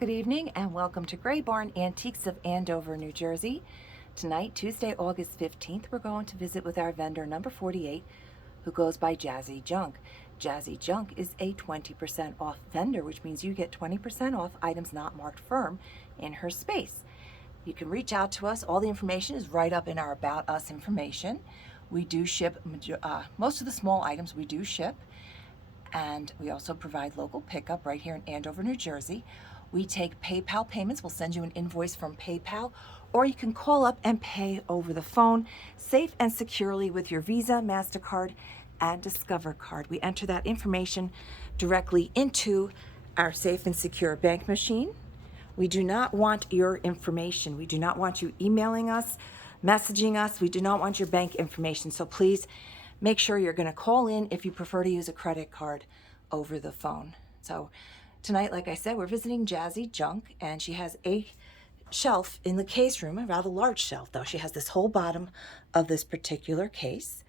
Good evening and welcome to Gray Barn Antiques of Andover, New Jersey. Tonight, Tuesday, August 15th, we're going to visit with our vendor number 48, who goes by Jazzy Junque. Jazzy Junque is a 20% off vendor, which means you get 20% off items not marked firm in her space. You can reach out to us. All the information is right up in our About Us information. We do ship most of the small items we do ship, and we also provide local pickup right here in Andover, New Jersey. We take PayPal payments. We'll send you an invoice from PayPal, or you can call up and pay over the phone, safe and securely with your Visa, MasterCard, and Discover card. We enter that information directly into our safe and secure bank machine. We do not want your information. We do not want you emailing us, messaging us. We do not want your bank information. So please make sure you're going to call in if you prefer to use a credit card over the phone. So tonight, like I said, we're visiting Jazzy Junque, and she has a shelf in the case room, a rather large shelf though. She has this whole bottom of this particular case,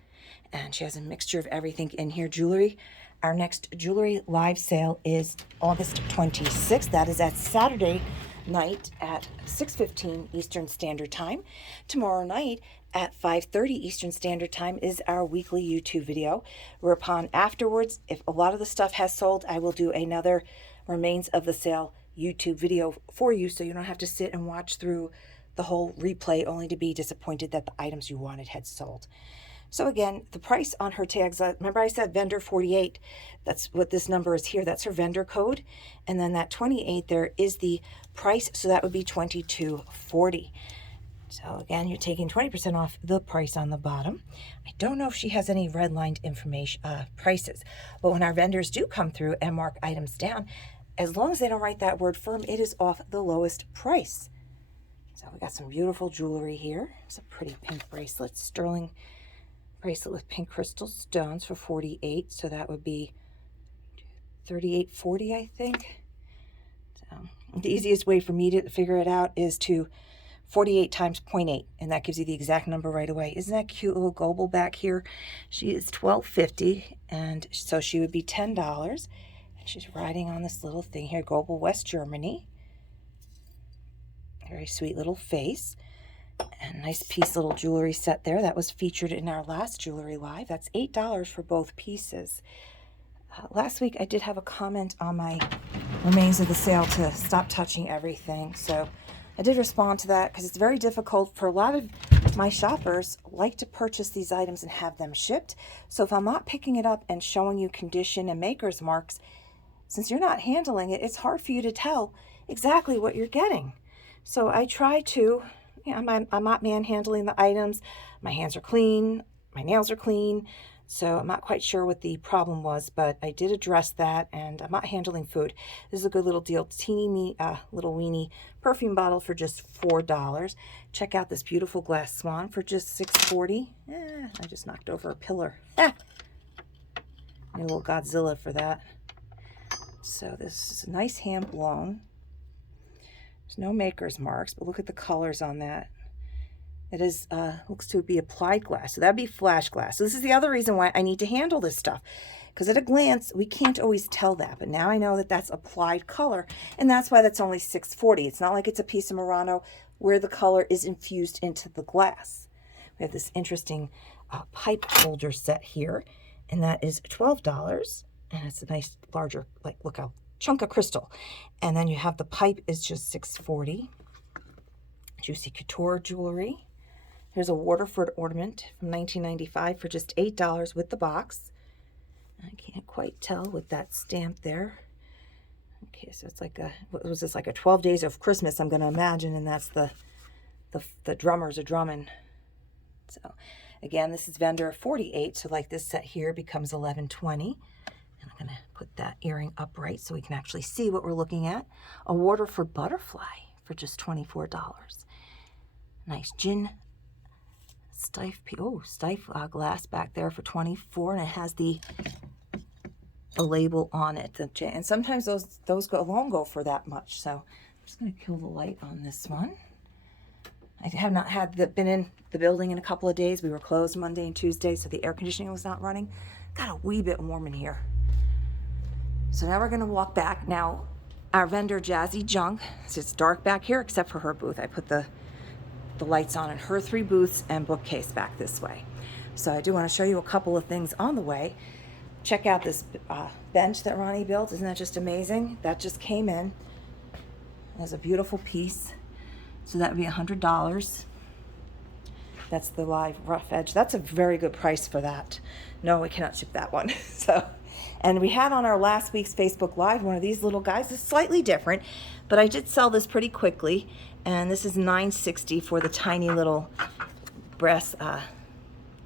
and she has a mixture of everything in here. Jewelry. Our next jewelry live sale is August 26th. That is at Saturday night at 6:15 Eastern Standard Time. Tomorrow night at 5:30 Eastern Standard Time is our weekly YouTube video. Whereupon afterwards, if a lot of the stuff has sold, I will do another remains of the sale YouTube video for you, so you don't have to sit and watch through the whole replay only to be disappointed that the items you wanted had sold. So again, the price on her tags, remember I said vendor 48, that's what this number is here, that's her vendor code, and then that 28 there is the price, so that would be $22.40. So again, you're taking 20% off the price on the bottom. I don't know if she has any redlined information, prices, but when our vendors do come through and mark items down, as long as they don't write that word firm, it is off the lowest price. So we got some beautiful jewelry here. It's a pretty pink bracelet, sterling bracelet with pink crystal stones for 48, so that would be 38.40, I think. So the easiest way for me to figure it out is to 48 times 0.8, and that gives you the exact number right away. Isn't that cute little global back here? She is $12.50, and so she would be $10, and she's riding on this little thing here, Global West Germany. Very sweet little face. And nice piece little jewelry set there. That was featured in our last jewelry live. That's $8 for both pieces. Last week I did have a comment on my remains of the sale to stop touching everything. So I did respond to that because it's very difficult for a lot of my shoppers like to purchase these items and have them shipped. So if I'm not picking it up and showing you condition and maker's marks, since you're not handling it, it's hard for you to tell exactly what you're getting. So I try to, I'm not manhandling the items. My hands are clean. My nails are clean. So I'm not quite sure what the problem was, but I did address that, and I'm not handling food. This is a good little deal. Teeny little weeny perfume bottle for just $4. Check out this beautiful glass swan for just $6.40. I just knocked over a pillar. Need a little Godzilla for that. So this is a nice hand blown. There's no maker's marks, but look at the colors on that. It is looks to be applied glass, so that'd be flash glass. So this is the other reason why I need to handle this stuff, because at a glance we can't always tell that, but now I know that that's applied color, and that's why that's only $6.40. It's not like it's a piece of Murano where the color is infused into the glass. We have this interesting pipe holder set here, and that is $12, and it's a nice larger, like, look how chunk of crystal. And then you have the pipe is just $6.40. Juicy Couture jewelry. Here's a Waterford ornament from 1995 for just $8 with the box. I can't quite tell with that stamp there. Okay, so it's like what was this, like a 12 Days of Christmas, I'm going to imagine, and that's the drummers are drumming. So again, this is vendor 48, so like this set here becomes $11.20. And I'm going to put that earring upright so we can actually see what we're looking at. A Waterford butterfly for just $24. Nice gin stiff glass back there for $24, and it has the label on it. And sometimes those alone go for that much. So I'm just going to kill the light on this one. I have not been in the building in a couple of days. We were closed Monday and Tuesday, so the air conditioning was not running. Got a wee bit warm in here. So now we're going to walk back. Now, our vendor Jazzy Junque. So it's dark back here except for her booth. I put the lights on in her 3 booths and bookcase back this way. So I do want to show you a couple of things on the way. Check out this bench that Ronnie built. Isn't that just amazing? That just came in. It's a beautiful piece. So that would be $100. That's the live rough edge. That's a very good price for that. No, we cannot ship that one. So, and we had on our last week's Facebook Live one of these little guys. It's slightly different, but I did sell this pretty quickly. And this is $9.60 for the tiny little brass.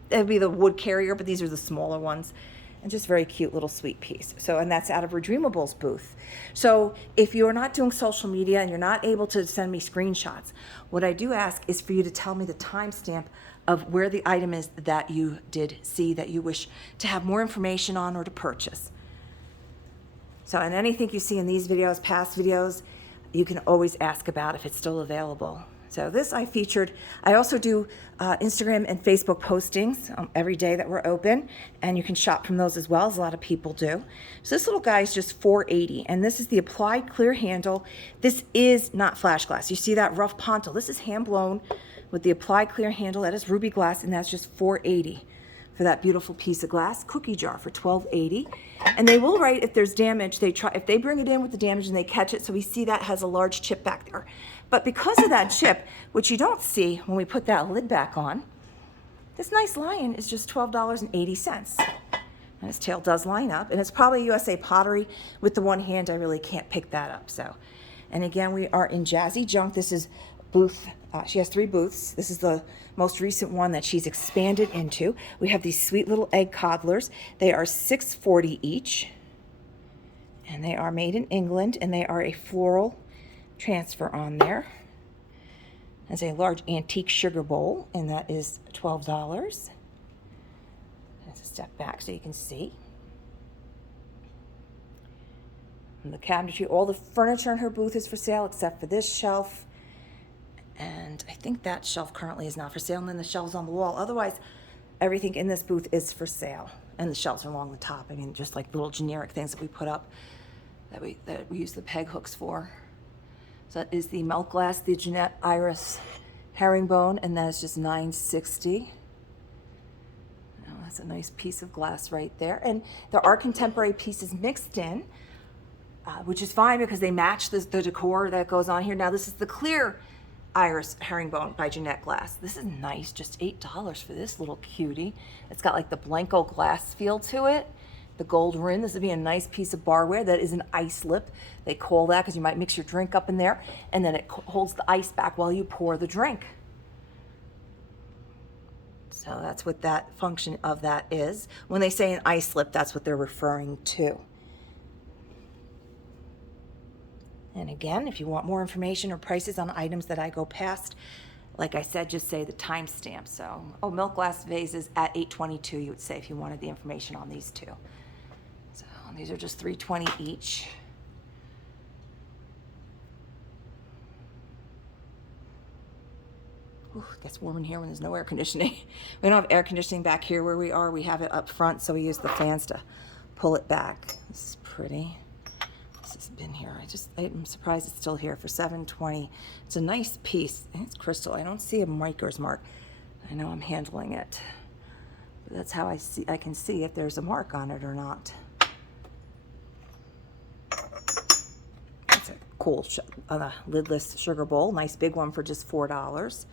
It would be the wood carrier, but these are the smaller ones. And just very cute little sweet piece. So, and that's out of Redeemables booth. So if you're not doing social media and you're not able to send me screenshots, what I do ask is for you to tell me the timestamp of where the item is that you did see that you wish to have more information on or to purchase. So, and anything you see in these videos, past videos, you can always ask about if it's still available. So this I featured. I also do Instagram and Facebook postings every day that we're open, and you can shop from those as well, as a lot of people do. So this little guy is just $4.80, and this is the applied clear handle. This is not flash glass. You see that rough ponto. This is hand blown with the applied clear handle. That is ruby glass, and that's just $4.80 for that beautiful piece of glass. Cookie jar for $12.80. And they will write if there's damage. If they bring it in with the damage and they catch it, so we see that has a large chip back there. But because of that chip, which you don't see when we put that lid back on, this nice lion is just $12.80. And his tail does line up, and it's probably USA Pottery. With the one hand, I really can't pick that up. So, and again, we are in Jazzy Junque. This is booth. She has 3 booths. This is the most recent one that she's expanded into. We have these sweet little egg coddlers. They are $6.40 each, and they are made in England, and they are a floral transfer on there. There's a large antique sugar bowl, and that is $12. Let's step back so you can see. And the cabinetry, all the furniture in her booth is for sale except for this shelf. And I think that shelf currently is not for sale, and then the shelves on the wall. Otherwise, everything in this booth is for sale, and the shelves are along the top. I mean, just like little generic things that we put up that we use the peg hooks for. So that is the melt glass, the Jeanette Iris herringbone, and that is just $9.60. Oh, that's a nice piece of glass right there. And there are contemporary pieces mixed in, which is fine because they match the decor that goes on here. Now this is the clear Iris herringbone by Jeanette Glass. This is nice, just $8 for this little cutie. It's got like the Blanco glass feel to it. The gold rim. This would be a nice piece of barware. That is an ice lip. They call that because you might mix your drink up in there, and then it holds the ice back while you pour the drink. So that's what that function of that is. When they say an ice lip, that's what they're referring to. And again, if you want more information or prices on items that I go past, like I said, just say the timestamp. So, oh, milk glass vases at $8.22, you would say if you wanted the information on these two. So these are just $3.20 each. Ooh, it gets warm in here when there's no air conditioning. We don't have air conditioning back here where we are. We have it up front, so we use the fans to pull it back. This is pretty. This has been here. I'm surprised it's still here for $7.20. It's a nice piece. And it's crystal. I don't see a maker's mark. I know I'm handling it. But that's how I can see if there's a mark on it or not. That's a cool lidless sugar bowl. Nice big one for just $4.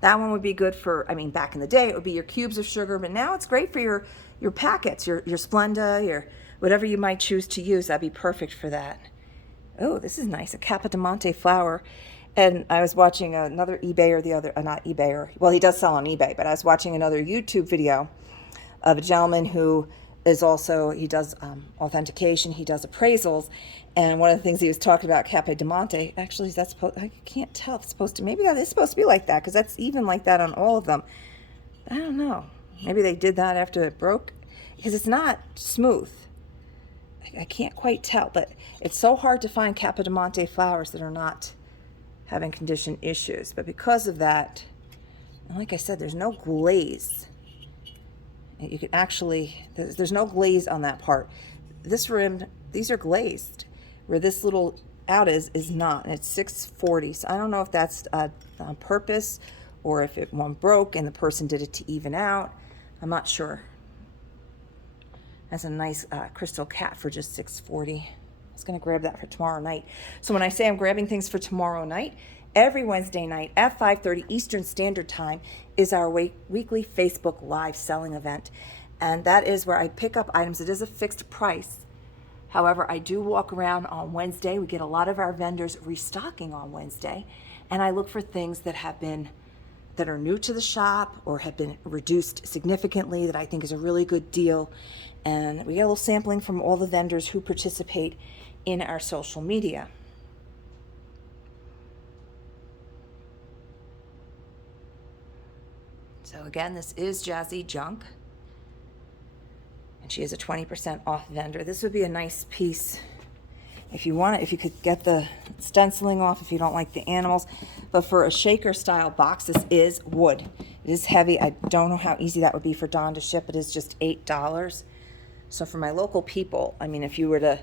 That one would be good for, I mean, back in the day, it would be your cubes of sugar, but now it's great for your packets, your Splenda, your whatever you might choose to use. That'd be perfect for that. Oh, this is nice, a Capodimonte flower. And I was watching another eBayer not eBayer, well, he does sell on eBay, but I was watching another YouTube video of a gentleman who is also, he does authentication, he does appraisals, and one of the things he was talking about, Capodimonte, actually, is that supposed, I can't tell if it's supposed to, maybe that is supposed to be like that, because that's even like that on all of them. I don't know. Maybe they did that after it broke, because it's not smooth. I can't quite tell, but it's so hard to find Capodimonte flowers that are not having condition issues. But because of that, and like I said, there's no glaze. You can actually, there's no glaze on that part. This rim, these are glazed, where this little out is not, and it's 640. So I don't know if that's on purpose or if one broke and the person did it to even out. I'm not sure. That's a nice crystal cat for just 640. I was going to grab that for tomorrow night. So when I say I'm grabbing things for tomorrow night, every Wednesday night at 5:30 Eastern Standard Time is our weekly Facebook Live selling event. And that is where I pick up items. It is a fixed price. However, I do walk around on Wednesday. We get a lot of our vendors restocking on Wednesday. And I look for things that are new to the shop or have been reduced significantly that I think is a really good deal. And we get a little sampling from all the vendors who participate in our social media. So again, this is Jazzy Junque, and she is a 20% off vendor. This would be a nice piece if you want it, if you could get the stenciling off, if you don't like the animals. But for a shaker style box, this is wood. It is heavy. I don't know how easy that would be for Dawn to ship. It is just $8. So for my local people, I mean, if you were to,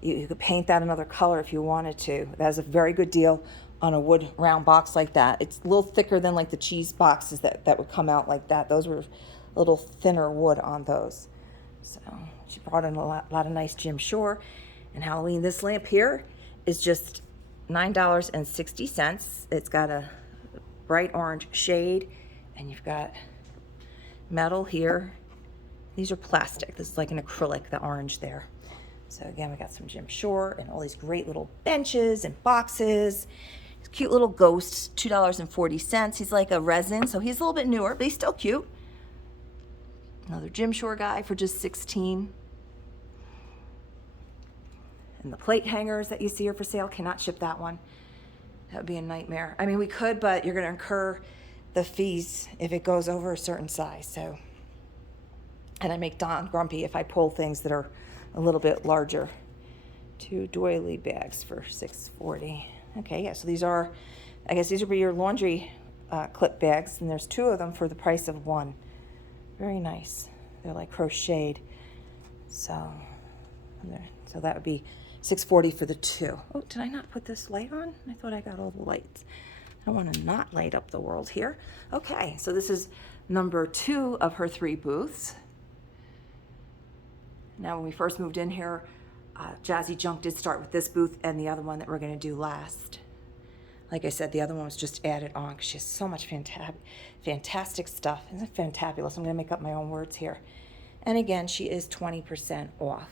you could paint that another color if you wanted to. That is a very good deal on a wood round box like that. It's a little thicker than like the cheese boxes that would come out like that. Those were a little thinner wood on those. So she brought in a lot of nice Jim Shore. And Halloween, this lamp here is just $9.60. It's got a bright orange shade, and you've got metal here. These are plastic. This is like an acrylic, the orange there. So again, we got some Jim Shore and all these great little benches and boxes. Cute little ghosts, $2.40. He's like a resin, so he's a little bit newer, but he's still cute. Another Jim Shore guy for just $16. And the plate hangers that you see are for sale. Cannot ship that one. That would be a nightmare. I mean, we could, but you're going to incur the fees if it goes over a certain size. So, and I make Dawn grumpy if I pull things that are a little bit larger. 2 doily bags for $6.40. Okay, yeah, so these are, I guess these would be your laundry clip bags, and there's 2 of them for the price of 1. Very nice. They're like crocheted. So that would be $6.40 for the 2. Oh, did I not put this light on? I thought I got all the lights. I don't want to not light up the world here. Okay, so this is number 2 of her 3 booths. Now, when we first moved in here, Jazzy Junque did start with this booth and the other one that we're going to do last. Like I said, the other one was just added on because she has so much fantastic stuff. Isn't it fantabulous? I'm going to make up my own words here. And again, she is 20% off.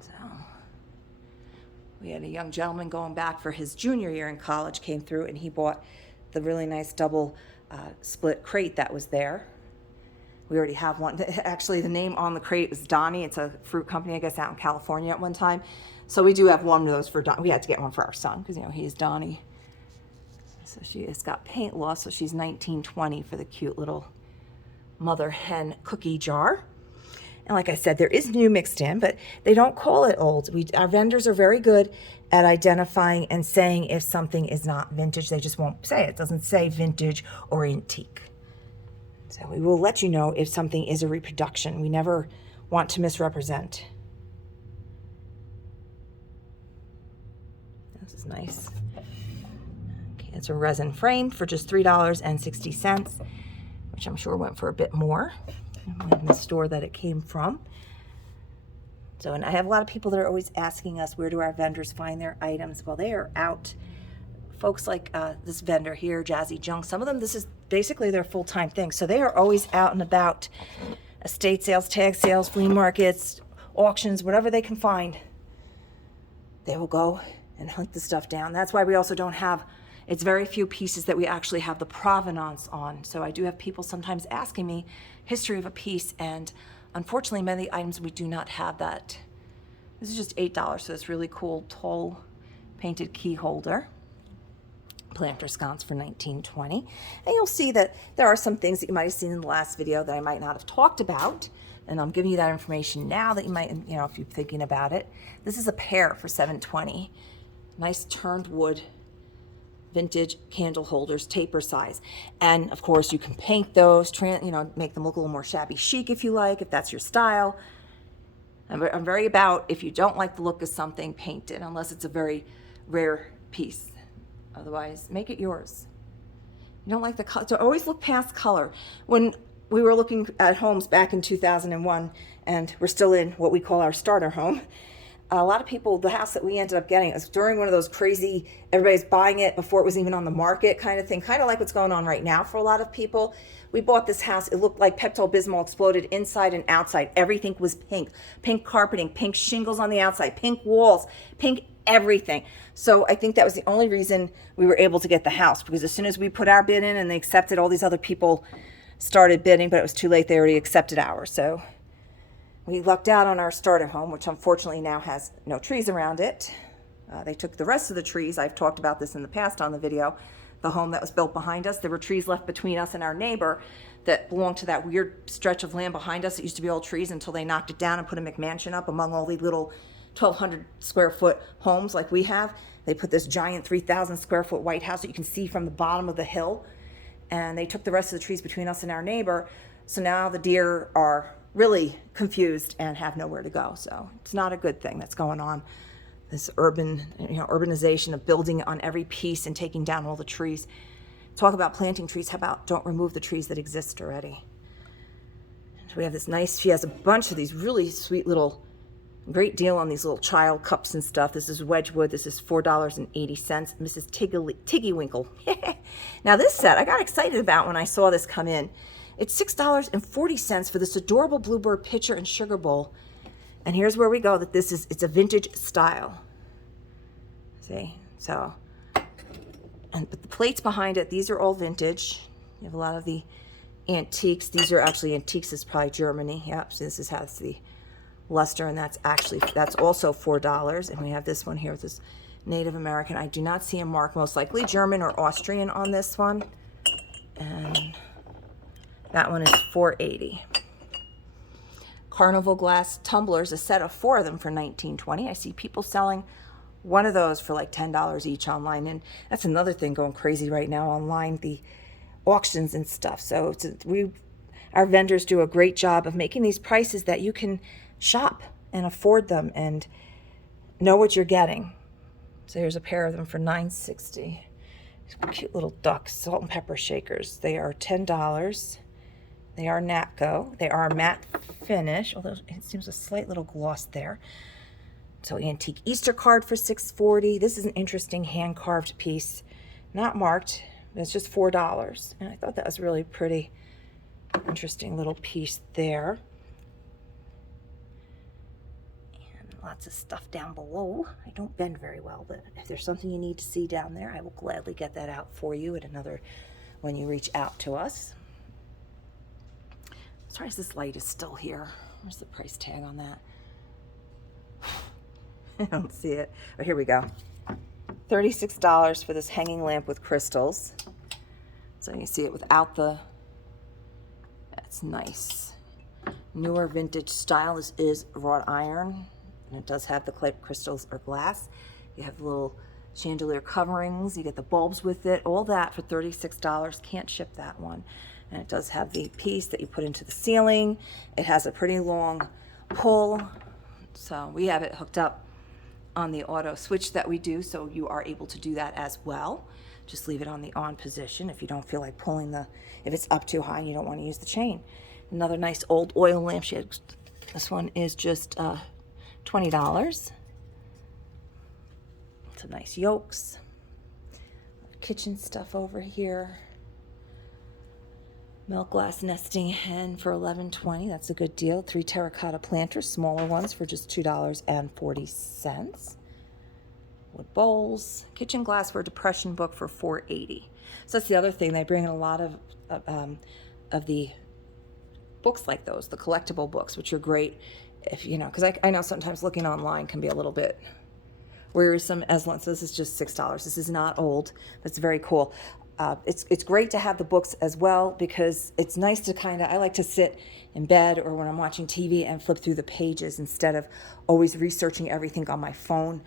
So we had a young gentleman going back for his junior year in college, came through, and he bought the really nice double split crate that was there. We already have one. Actually, the name on the crate is Donnie. It's a fruit company, I guess, out in California at one time. So we do have one of those for Donnie. We had to get one for our son because, you know, he's Donnie. So she has got paint loss, so she's $19.20 for the cute little mother hen cookie jar. And like I said, there is new mixed in, but they don't call it old. Our vendors are very good at identifying and saying if something is not vintage. They just won't say it. It doesn't say vintage or antique. So we will let you know if something is a reproduction. We never want to misrepresent. This is nice. Okay, it's a resin frame for just $3.60, which I'm sure went for a bit more in the store that it came from. So, and I have a lot of people that are always asking us, where do our vendors find their items? Well, they are out. Folks like this vendor here, Jazzy Junque, some of them, this is basically their full-time thing. So they are always out and about, estate sales, tag sales, flea markets, auctions, whatever they can find. They will go and hunt the stuff down. That's why we also don't have, it's very few pieces that we actually have the provenance on. So I do have people sometimes asking me history of a piece, and unfortunately many of the items we do not have that. This is just $8, so it's really cool tall painted key holder. Planter sconce for $19.20. And you'll see that there are some things that you might have seen in the last video that I might not have talked about. And I'm giving you that information now that you might, you know, if you're thinking about it. This is a pair for $7.20. Nice turned wood, vintage candle holders, taper size. And of course you can paint those, you know, make them look a little more shabby chic if you like, if that's your style. I'm very about, if you don't like the look of something, paint it, unless it's a very rare piece. Otherwise, make it yours. You don't like the color, so always look past color. When we were looking at homes back in 2001, and we're still in what we call our starter home, a lot of people, the house that we ended up getting, was during one of those crazy, everybody's buying it before it was even on the market kind of thing, kind of like what's going on right now for a lot of people. We bought this house, it looked like Pepto-Bismol exploded inside and outside. Everything was pink. Pink carpeting, pink shingles on the outside, pink walls, pink everything. So I think that was the only reason we were able to get the house, because as soon as we put our bid in and they accepted, all these other people started bidding, but it was too late. They already accepted ours. So we lucked out on our starter home, which unfortunately now has no trees around it. They took the rest of the trees. I've talked about this in the past on the video. The home that was built behind us, there were trees left between us and our neighbor that belonged to that weird stretch of land behind us. It used to be all trees until they knocked it down and put a McMansion up among all the little 1,200 square foot homes like we have. They put this giant 3,000 square foot white house that you can see from the bottom of the hill. And they took the rest of the trees between us and our neighbor. So now the deer are really confused and have nowhere to go. So it's not a good thing that's going on. This urbanization of building on every piece and taking down all the trees. Talk about planting trees. How about don't remove the trees that exist already? We have this nice, she has a bunch of these really sweet little, great deal on these little child cups and stuff. This is Wedgwood. This is $4.80. Mrs. Tiggy Winkle. Now this set I got excited about when I saw this come in. It's $6.40 for this adorable bluebird pitcher and sugar bowl. And here's where we go, that it's a vintage style. See, so, but the plates behind it, these are all vintage. You have a lot of the antiques. These are actually antiques, is probably Germany. Yep, so this has the luster, and that's also $4. And we have this one here with this Native American. I do not see a mark, most likely German or Austrian on this one. And that one is $4.80. Carnival glass tumblers, a set of 4 of them for $19.20. I see people selling one of those for like $10 each online, and that's another thing going crazy right now online, the auctions and stuff. So our vendors do a great job of making these prices that you can shop and afford them and know what you're getting. So here's a pair of them for $9.60. Cute little ducks, salt and pepper shakers. They are $10. They are Natco. They are matte finish, although it seems a slight little gloss there. So antique Easter card for $6.40. This is an interesting hand-carved piece, not marked. It's just $4. And I thought that was really pretty, interesting little piece there. And lots of stuff down below. I don't bend very well, but if there's something you need to see down there, I will gladly get that out for you at another, when you reach out to us. Sorry, this light is still here. Where's the price tag on that? I don't see it. Oh, here we go. $36 for this hanging lamp with crystals. So you see it without the, that's nice. Newer vintage style. This is wrought iron, and it does have the clip crystals or glass. You have little chandelier coverings. You get the bulbs with it. All that for $36. Can't ship that one. And it does have the piece that you put into the ceiling. It has a pretty long pull. So we have it hooked up on the auto switch that we do, so you are able to do that as well. Just leave it on the on position if you don't feel like pulling if it's up too high and you don't want to use the chain. Another nice old oil lampshade. This one is just $20. Some nice yolks. Kitchen stuff over here. Milk glass nesting hen for $11.20. That's a good deal. 3 terracotta planters, smaller ones for just $2.40. Wood bowls. Kitchen glassware depression book for $4.80. So that's the other thing. They bring in a lot of the books like those, the collectible books, which are great if, because I know sometimes looking online can be a little bit wearisome. So this is just $6. This is not old. That's very cool. It's great to have the books as well, because it's nice to I like to sit in bed or when I'm watching TV and flip through the pages instead of always researching everything on my phone.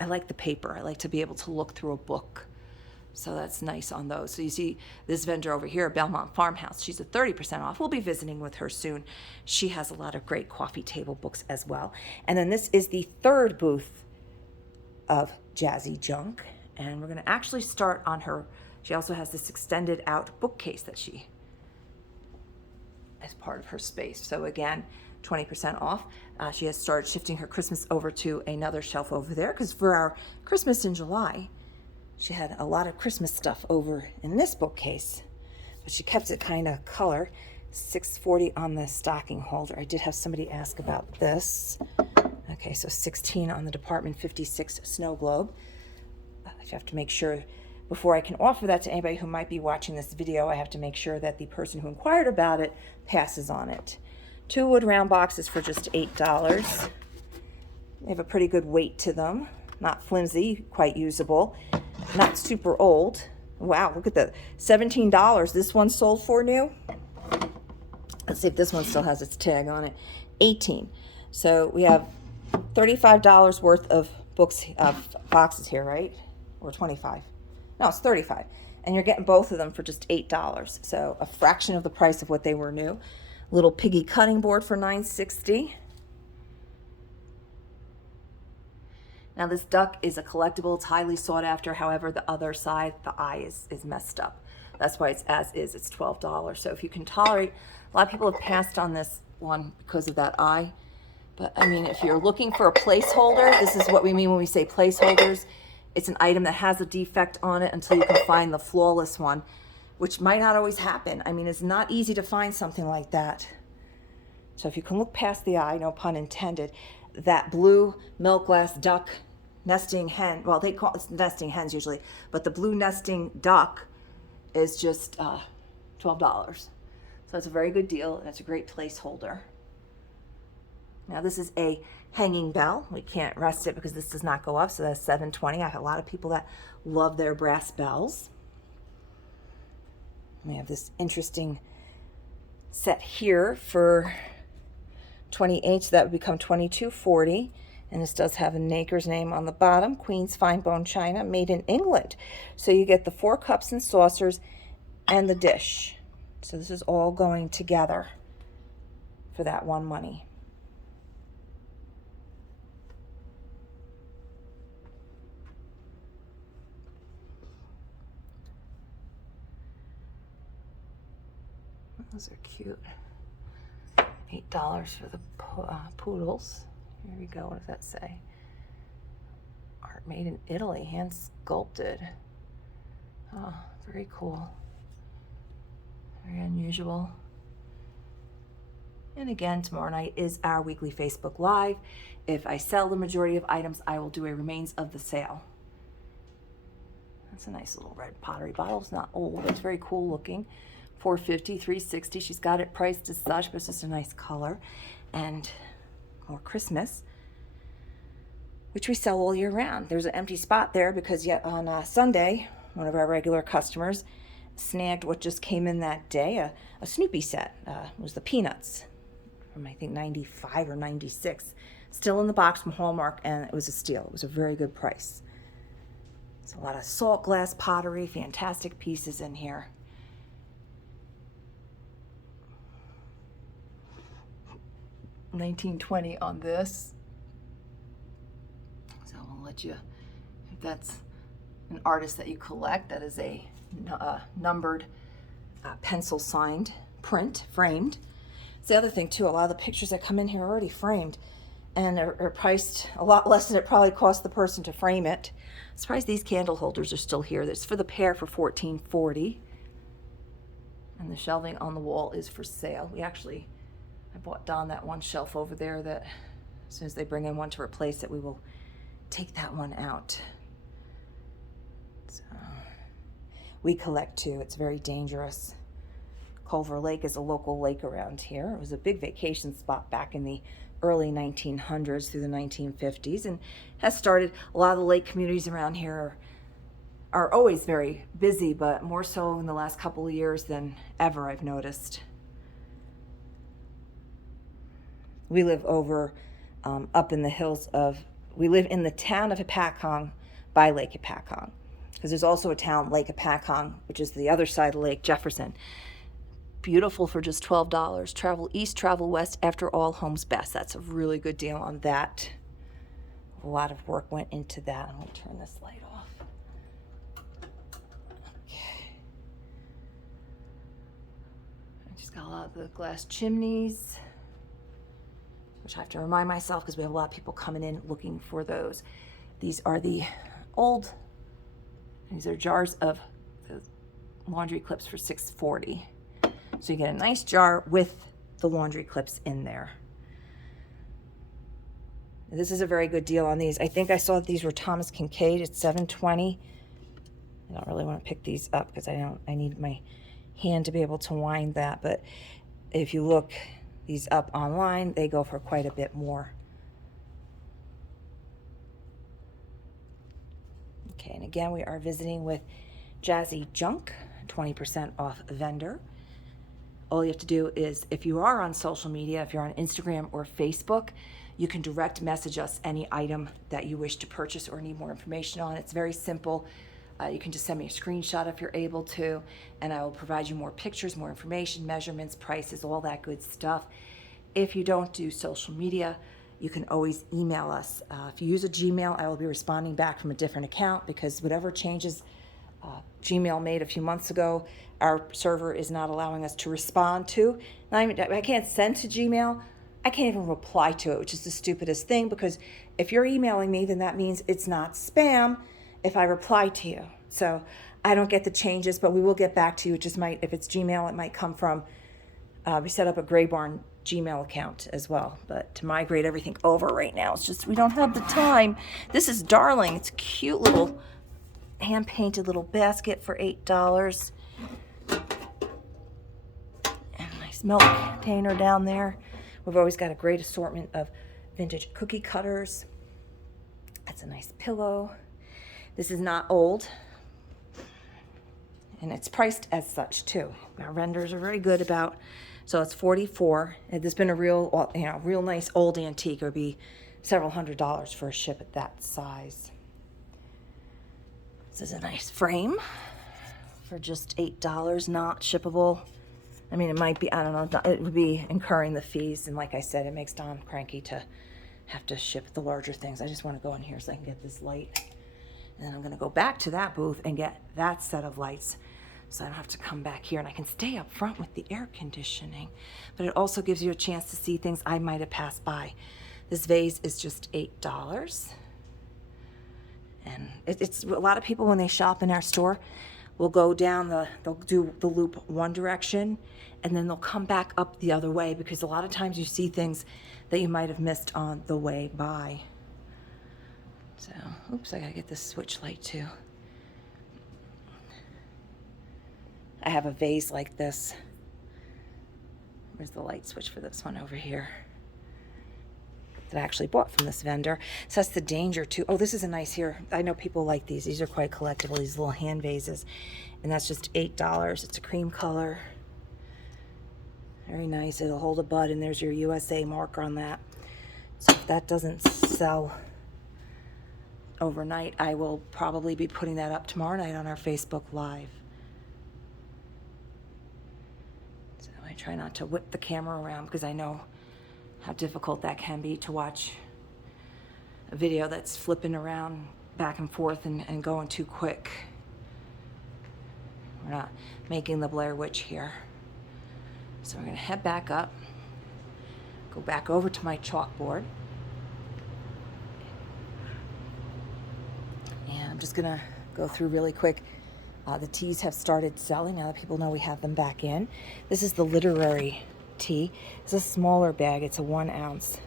I like the paper. I like to be able to look through a book. So that's nice on those. So you see this vendor over here, Belmont Farmhouse, she's at 30% off. We'll be visiting with her soon. She has a lot of great coffee table books as well. And then this is the third booth of Jazzy Junque. And we're going to actually start on her. She also has this extended out bookcase that she, as part of her space. So again, 20% off. She has started shifting her Christmas over to another shelf over there, because for our Christmas in July, she had a lot of Christmas stuff over in this bookcase, but she kept it kind of color. $6.40 on the stocking holder. I did have somebody ask about this. Okay, so $16 on the Department 56 snow globe. I have to make sure, before I can offer that to anybody who might be watching this video, I have to make sure that the person who inquired about it passes on it. 2 wood round boxes for just $8. They have a pretty good weight to them. Not flimsy, quite usable. Not super old. Wow, look at that. $17 this one sold for new. Let's see if this one still has its tag on it. $18. So we have $35 worth of books, boxes here, right? Or 25. No, it's 35. And you're getting both of them for just $8. So a fraction of the price of what they were new. Little piggy cutting board for $9.60. Now this duck is a collectible. It's highly sought after. However, the other side, the eye is messed up. That's why it's as is. It's $12. So if you can tolerate, a lot of people have passed on this one because of that eye. But I mean, if you're looking for a placeholder, this is what we mean when we say placeholders. It's an item that has a defect on it until you can find the flawless one, which might not always happen. I mean, it's not easy to find something like that. So if you can look past the eye, no pun intended, that blue milk glass duck nesting hen, well, they call it nesting hens usually, but the blue nesting duck is just $12. So that's a very good deal, and it's a great placeholder. Now this is a hanging bell. We can't rest it because this does not go up, so that's $7.20. I have a lot of people that love their brass bells. We have this interesting set here for $28, so that would become $22.40. And this does have a maker's name on the bottom, Queen's Fine Bone China, made in England. So you get the 4 cups and saucers and the dish. So this is all going together for that one money. Those are cute. $8 for the poodles. Here we go. What does that say? Art made in Italy, hand sculpted. Oh, very cool. Very unusual. And again, tomorrow night is our weekly Facebook Live. If I sell the majority of items, I will do a remains of the sale. That's a nice little red pottery bottle. It's not old. It's very cool looking. $4.50, $3.60. She's got it priced as such, but it's just a nice color. And more Christmas, which we sell all year round. There's an empty spot there because yet on Sunday, one of our regular customers snagged what just came in that day, a Snoopy set. It was the Peanuts from, I think, 95 or 96. Still in the box from Hallmark, and it was a steal. It was a very good price. There's a lot of salt glass pottery, fantastic pieces in here. $19.20 on this. So I'll let you, if that's an artist that you collect, that is a numbered pencil signed print, framed. It's the other thing too, a lot of the pictures that come in here are already framed and are priced a lot less than it probably cost the person to frame it. I'm surprised these candle holders are still here. That's for the pair for $14.40. And the shelving on the wall is for sale. I bought Don that one shelf over there that as soon as they bring in one to replace it, we will take that one out. So, we collect too. It's very dangerous. Culver Lake is a local lake around here. It was a big vacation spot back in the early 1900s through the 1950s, and has started, a lot of the lake communities around here are always very busy, but more so in the last couple of years than ever, I've noticed. We live over up in the hills of, we live in the town of Hippaconk by Lake Hippaconk. because there's also a town, Lake Apacong, which is the other side of Lake Jefferson. Beautiful for just $12. Travel east, travel west, after all, home's best. That's a really good deal on that. A lot of work went into that. I'm going to turn this light off. Okay. I just got a lot of the glass chimneys, which I have to remind myself because we have a lot of people coming in looking for those. These are these are jars of the laundry clips for $6.40. So you get a nice jar with the laundry clips in there. This is a very good deal on these. I think I saw that these were Thomas Kincaid at $7.20. I don't really want to pick these up because I need my hand to be able to wind that. But if you look these up online, they go for quite a bit more. Okay, and again, we are visiting with Jazzy Junque, 20% off vendor. All you have to do is, if you are on social media, if you're on Instagram or Facebook, you can direct message us any item that you wish to purchase or need more information on. It's very simple. You can just send me a screenshot if you're able to, and I will provide you more pictures, more information, measurements, prices, all that good stuff. If you don't do social media, you can always email us. If you use a Gmail, I will be responding back from a different account because whatever changes Gmail made a few months ago, our server is not allowing us to respond to. I can't send to Gmail. I can't even reply to it, which is the stupidest thing, because if you're emailing me, then that means it's not spam if I reply to you. So I don't get the changes, but we will get back to you. It just might, if it's Gmail, it might come from, we set up a Gray Barn Gmail account as well. But to migrate everything over right now, it's just we don't have the time. This is darling. It's a cute little hand-painted little basket for $8. And a nice milk container down there. We've always got a great assortment of vintage cookie cutters. That's a nice pillow. This is not old, and it's priced as such too. Our vendors are very good about, so it's $44. If there's been a real, real nice old antique, it would be several $100s for a ship at that size. This is a nice frame for just $8, not shippable. I mean, it might be, I don't know, it would be incurring the fees. And like I said, it makes Don cranky to have to ship the larger things. I just want to go in here so I can get this light. And then I'm going to go back to that booth and get that set of lights so I don't have to come back here. And I can stay up front with the air conditioning. But it also gives you a chance to see things I might have passed by. This vase is just $8. And it's a lot of people when they shop in our store will go down they'll do the loop one direction and then they'll come back up the other way, because a lot of times you see things that you might have missed on the way by. So, oops, I gotta get this switch light too. I have a vase like this. Where's the light switch for this one? Over here. That I actually bought from this vendor. So that's the danger too. Oh, this is a nice here. I know people like these. These are quite collectible, these little hand vases. And that's just $8. It's a cream color. Very nice. It'll hold a bud, and there's your USA marker on that. So if that doesn't sell overnight, I will probably be putting that up tomorrow night on our Facebook Live. So I try not to whip the camera around because I know how difficult that can be to watch a video that's flipping around back and forth and going too quick. We're not making the Blair Witch here. So we're going to head back up, go back over to my chalkboard. And I'm just going to go through really quick. The teas have started selling now that people know we have them back in. This is the literary tea. It's a smaller bag. It's a 1 ounce,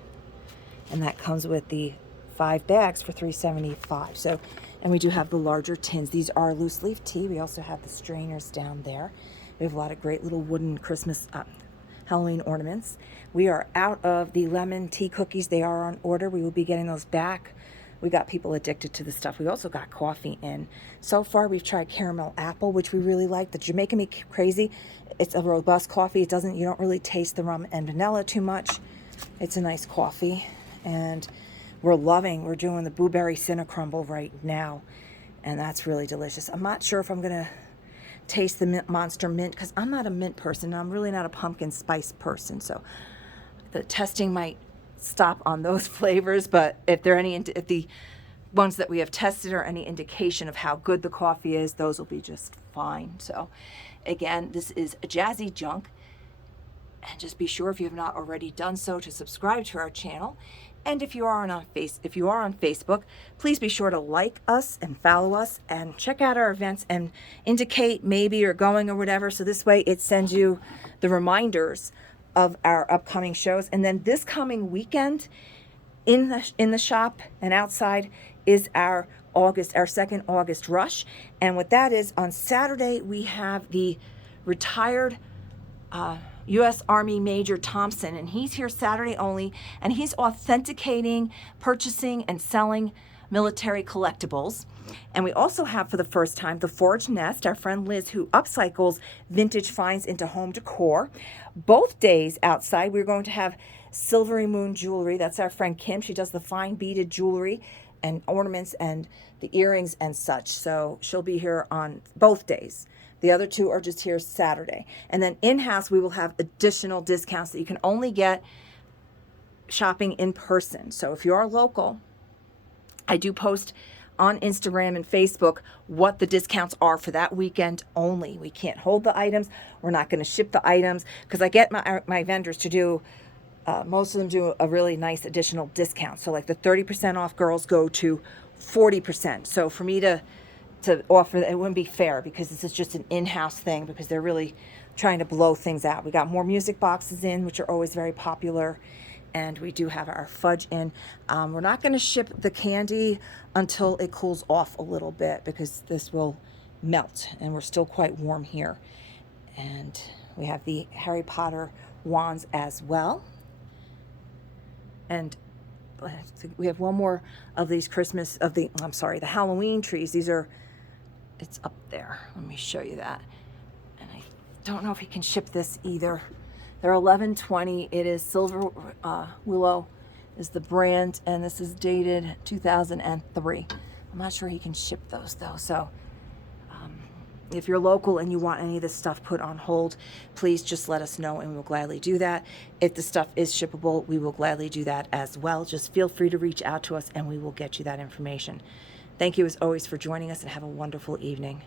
and that comes with the 5 bags for $3.75. So, and we do have the larger tins. These are loose leaf tea. We also have the strainers down there. We have a lot of great little wooden Christmas Halloween ornaments. We are out of the lemon tea cookies. They are on order. We will be getting those back. We got people addicted to the stuff. We also got coffee in. So far, we've tried caramel apple, which we really like. The Jamaican Me Crazy. It's a robust coffee. You don't really taste the rum and vanilla too much. It's a nice coffee. And we're doing the blueberry cinnamon crumble right now. and that's really delicious. I'm not sure if I'm going to taste the Monster Mint because I'm not a mint person. I'm really not a pumpkin spice person, so the testing might stop on those flavors, but if the ones that we have tested are any indication of how good the coffee is, those will be just fine. So again, this is Jazzy Junque, and just be sure, if you have not already done so, to subscribe to our channel. And if you are on Facebook, please be sure to like us and follow us and check out our events and indicate maybe you're going or whatever, so this way it sends you the reminders of our upcoming shows. And then this coming weekend in the shop and outside is our second August rush. And what that is, on Saturday we have the retired U.S. Army Major Thompson, and he's here Saturday only, and he's authenticating, purchasing, and selling military collectibles. And we also have, for the first time, the Forge Nest, our friend Liz, who upcycles vintage finds into home decor. Both days outside, we're going to have Silvery Moon Jewelry. That's our friend Kim. She does the fine beaded jewelry and ornaments and the earrings and such. So she'll be here on both days. The other two are just here Saturday. And then in-house, we will have additional discounts that you can only get shopping in person. So if you are local, I do post on Instagram and Facebook what the discounts are for that weekend only. We can't hold the items. We're not going to ship the items because I get my vendors to do, most of them do a really nice additional discount. So like the 30% off girls go to 40%. So for me to offer, it wouldn't be fair because this is just an in-house thing because they're really trying to blow things out. We got more music boxes in, which are always very popular, and we do have our fudge in. We're not going to ship the candy until it cools off a little bit because this will melt, and we're still quite warm here. And we have the Harry Potter wands as well. And we have one more of these the Halloween trees. These are, it's up there. Let me show you that. And I don't know if he can ship this either. They're $11.20. It is Silver Willow is the brand, and this is dated 2003. I'm not sure he can ship those though. So if you're local and you want any of this stuff put on hold, please just let us know and we will gladly do that. If the stuff is shippable, we will gladly do that as well. Just feel free to reach out to us and we will get you that information. Thank you as always for joining us, and have a wonderful evening.